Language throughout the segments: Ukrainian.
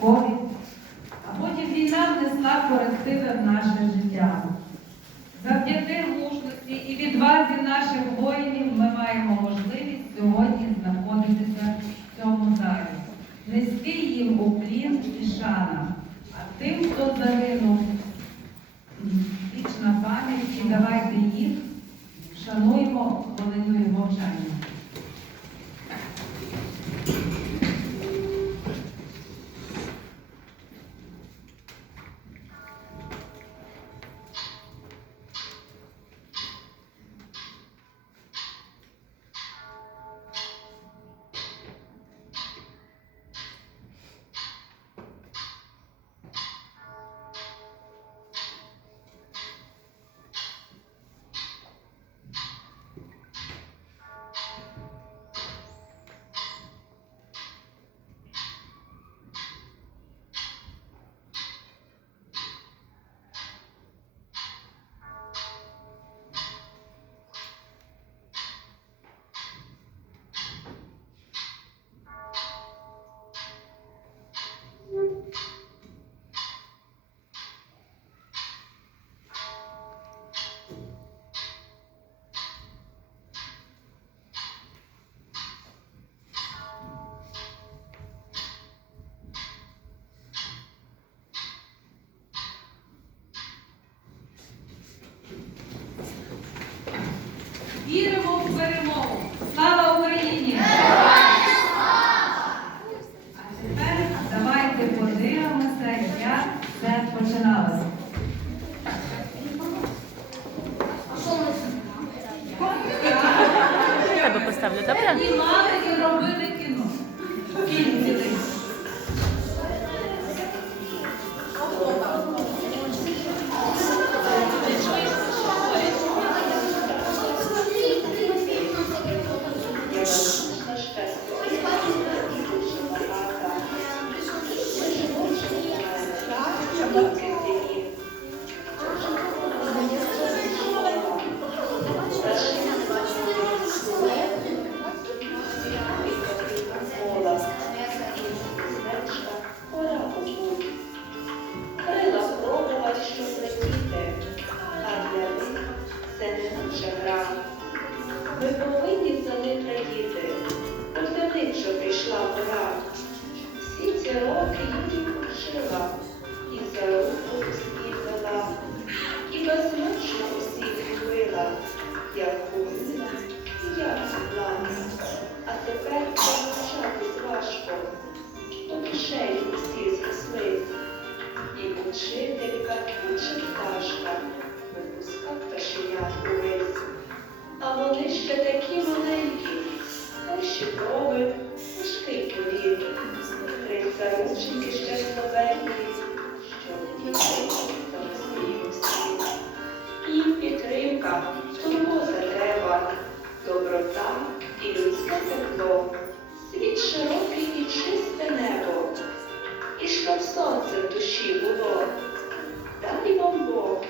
у а потім війна внесла корективи в наше життя. Завдяки мужності і відвазі наших воїнів ми маємо можливість сьогодні знаходитися в цьому залі. Нести їм у плін і шана, а тим, хто загинув. Віримо в перемогу! Слава Україні! А тепер давайте подивимося, як це починалося. Я тебе поставлю, добре? І робили кіно. І за руку вела, і безмежно усіх любила, як і як плани. А тепер залишатись важко, бо душею усі зросли. І учителька, пташка, випускав пташенят увесь. А вони ще такі маленькі, перші проби, важкий повір. Три заручники ще слабенькі, щоб дітей розумів світ. І підтримка, турбота треба, доброта і людське тепло, світ широкий і чисте небо і щоб сонце в душі було. Дай вам Бог,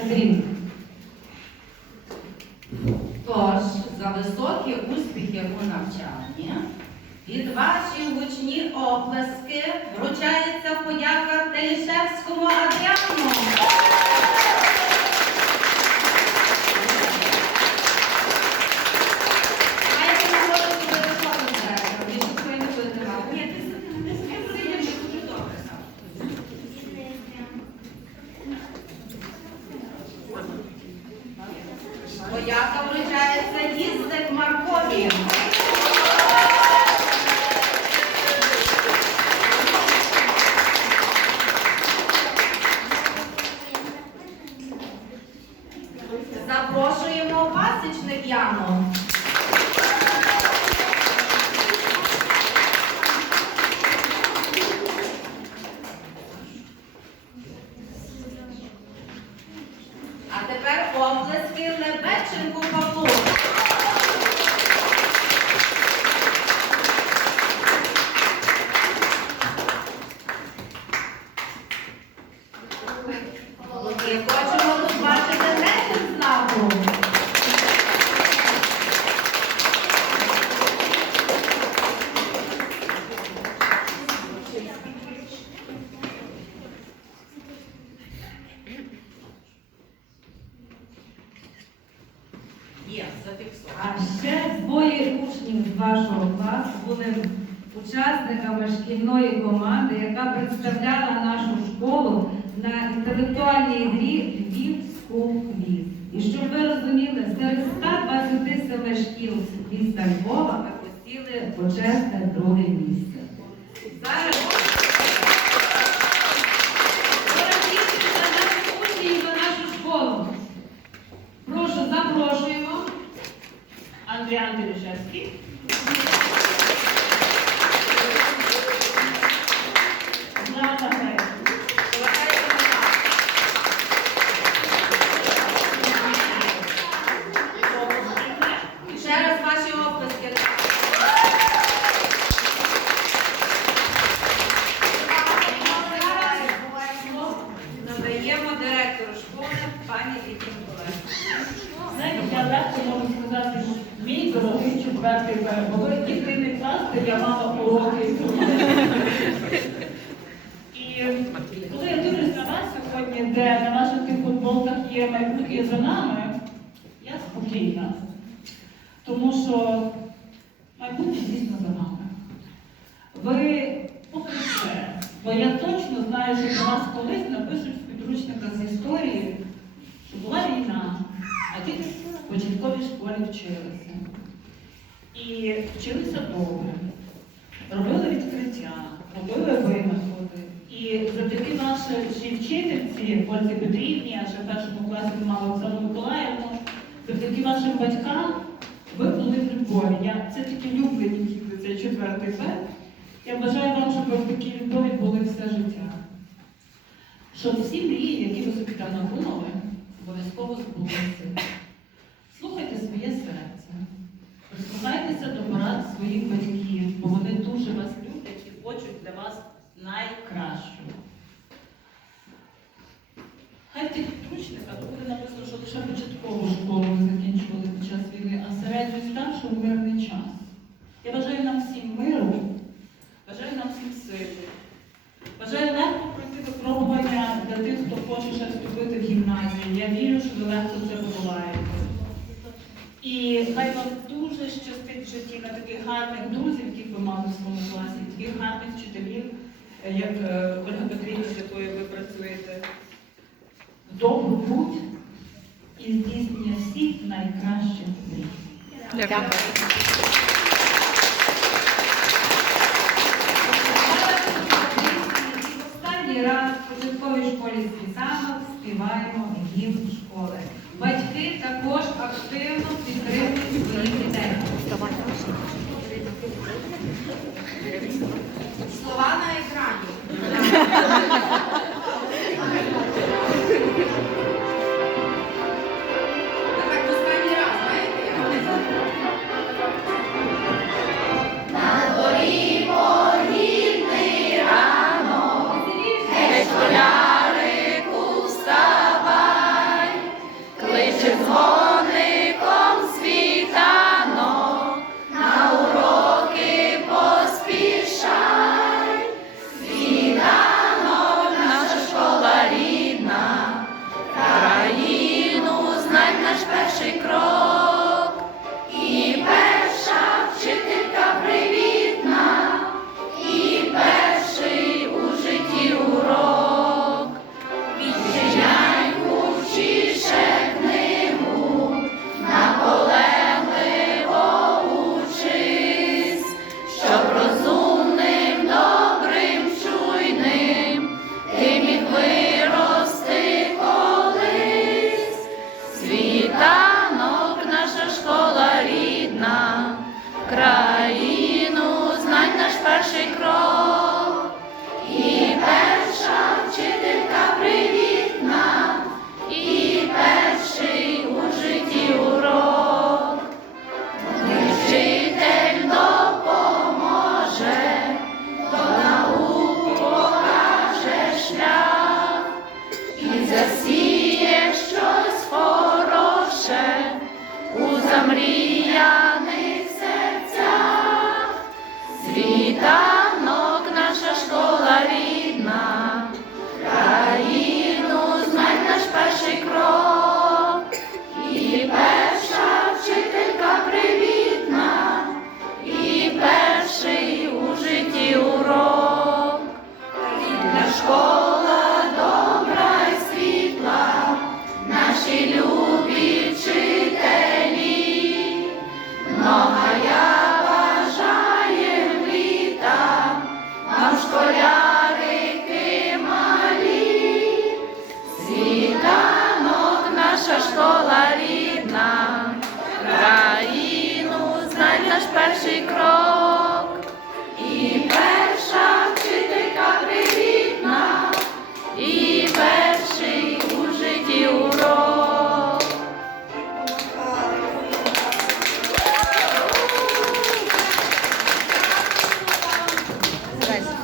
Петрівна. Тож, за високі успіхи у навчанні, від ваші гучні оплески вручається подяка Телішевському Адріану. Яка представляла нашу школу на інтелектуальній грі Львівську квіз. І щоб ви розуміли, серед 127 шкіл міста Львова ми посіли почесне друге місце. Зараз майбутнє за нами, я спокійна. Тому що майбутнє дійсно за нами. Ви попри все, бо я точно знаю, що про вас колись напишуть в підручниках з історії, що була війна, а діти в початковій школі вчилися. І вчилися добре, робили відкриття, робили винаходи. І завдяки нашій вчительці Ользі Петрівні, а ще в першому класі мали Оксану Миколаївну, завдяки вашим батькам ви були в Львові. Я це тільки любленький цей четвертий Б. Я бажаю вам, щоб ви в такій любові були все життя. Щоб всі мрії, які ви собі там надумали, обов'язково збулися. Слухайте своє серце, прислухайтеся до порад своїх батьків, бо вони дуже вас люблять і хочуть для вас найкращого. Хай в тих підручниках буде написано, що лише початкову школу ви закінчували під час війни, а середню і старшу в мирний час. Я бажаю нам всім миру, бажаю нам всім сили. Бажаю легко пройти випробування хто ще вступити в гімназію. Я вірю, що ви легко це подолаєте. І хай вам дуже щастить в житті на таких гарних друзів, яких ви мали в своєму класі, таких гарних вчителів, як е, Ольга Петрівна, з якою ви працюєте. Добру путь і здійснення всіх найкращих мрій. Останній наші крові. перший крок і перша вчителька привітна, і перший у житті урок.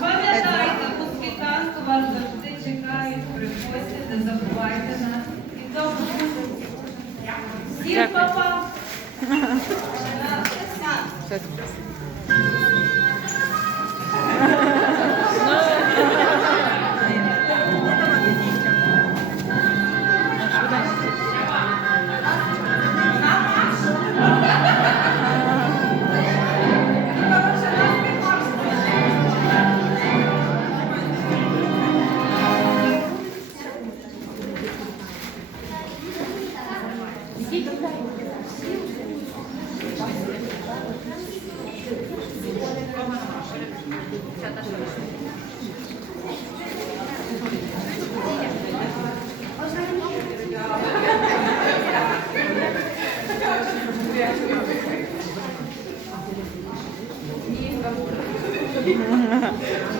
Пам'ятайте, пуски танку вас завжди чекають, приходьте, не забувайте нас. І добре. дякую. I think it's a bit more than a little bit.